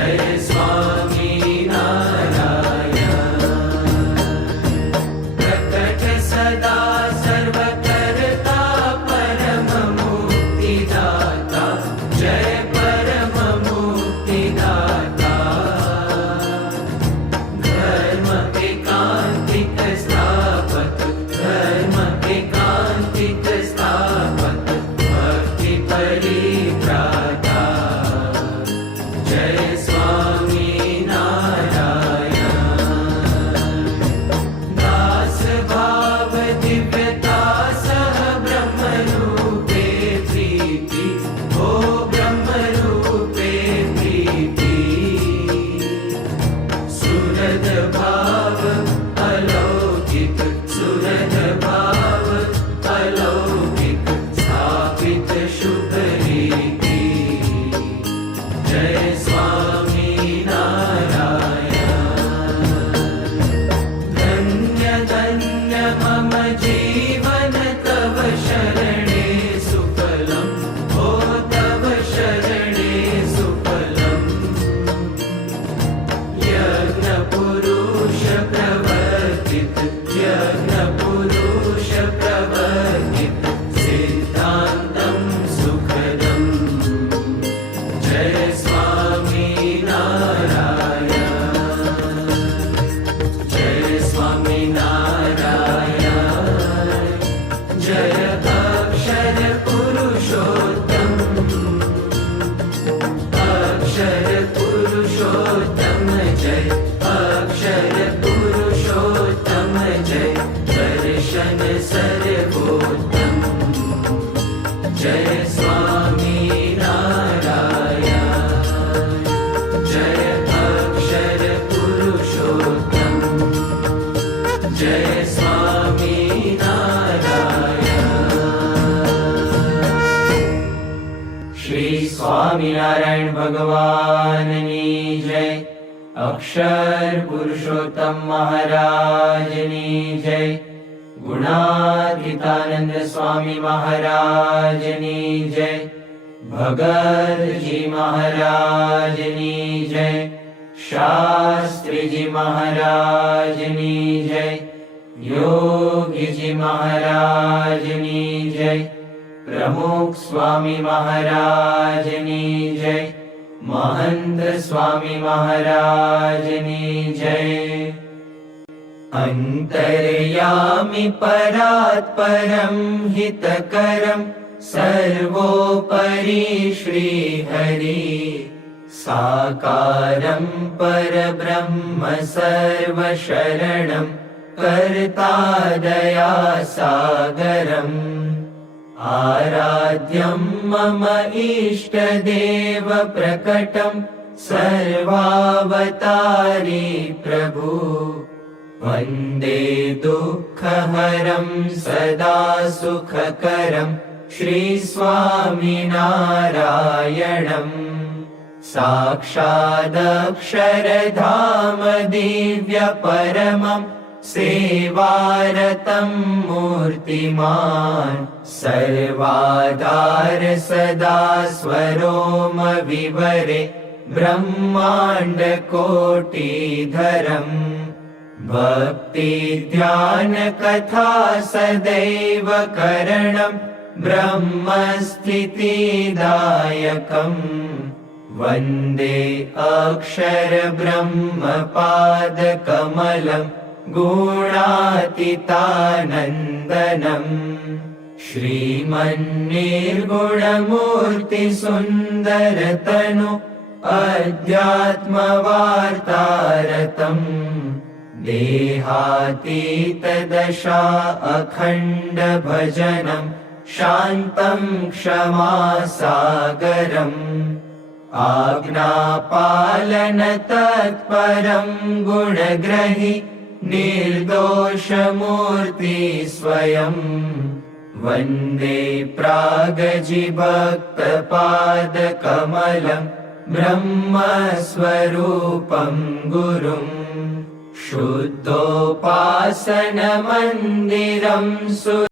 जय स्वामी नारायण। प्रकट सदा सर्वकर्ता परम मुक्तिदाता, जय परम मुक्तिदाता। धर्म एकांतिक स्थापक, धर्म एकांतिक स्थापक, भक्ति परित्राता, जय स्वामी नारायण। दास भाव दिव्यता सह ब्रह्म रूपे प्रीति, ओ ब्रह्म रूपे प्रीति। सुरद भाव अलौकिक, सुरद भाव अलौकिक, स्थापित शुभ रीति, जय स्वामी नारायण। धन्य धन्य मम जीवन तव शरणे सुफलम्, ओ तव शरणे सुफलम्। यज्ञ पुरुष प्रवर्तित, यज्ञ पुरुष प्रवर्तित, सिद्धान्तं सुखदम्, जय स्वामी नारायण। जय स्वामी नारायण। जय अक्षर पुरुषोत्तम, अक्षर पुरुषोत्तम जय, अक्षर पुरुषोत्तम जय, दर्शन सर्वोत्तम, जय स्वामी नारायण। जय अक्षर पुरुषोत्तम, जय स्वामी नारायण। श्री स्वामीनारायण भगवाननी जय। अक्षर पुरुषोत्तम महाराजनी जय। गुणातीतानंद स्वामी महाराजनी जय। भगत जी महाराजनी जय। शास्त्री जी महाराजनी जय। योगी जी महाराजनी जय। प्रमुख स्वामी महाराजनी जय। महंत स्वामी महाराजनी जय। अंतर्यामि परात्परं हितकरं सर्वोपरि श्रीहरि। साकारं परब्रह्म सर्वशरणं कर्ता दयासागरम्। आराध्यं मम इष्टदेव प्रकटं सर्वावतारी प्रभु। वन्दे दुःखहरं सदा सुखकरं श्रीस्वामिनारायणम्। साक्षादक्षरधाम दिव्यपरमं सेवारतं मूर्तिमान्। सर्वाधार सदा स्वरोम विवरे ब्रह्माण्डकोटिधरम्। भक्ति ध्यान कथा सदैव करणं ब्रह्मस्थितिदायकम्। वन्दे अक्षर ब्रह्मपादकमलं गुणातीतानन्दनम्। श्रीमन्निर्गुणमूर्ति सुन्दरतनु अध्यात्मवार्तारतम्। देहातीतदशा अखण्ड भजनं शान्तं क्षमासागरम्। आज्ञापालन तत्परं गुणग्रहि निर्दोषमूर्ति स्वयं। वन्दे प्रागजिभक्तपादकमलं ब्रह्मस्वरूपं गुरुम्। शुद्धोपासनमन्दिरं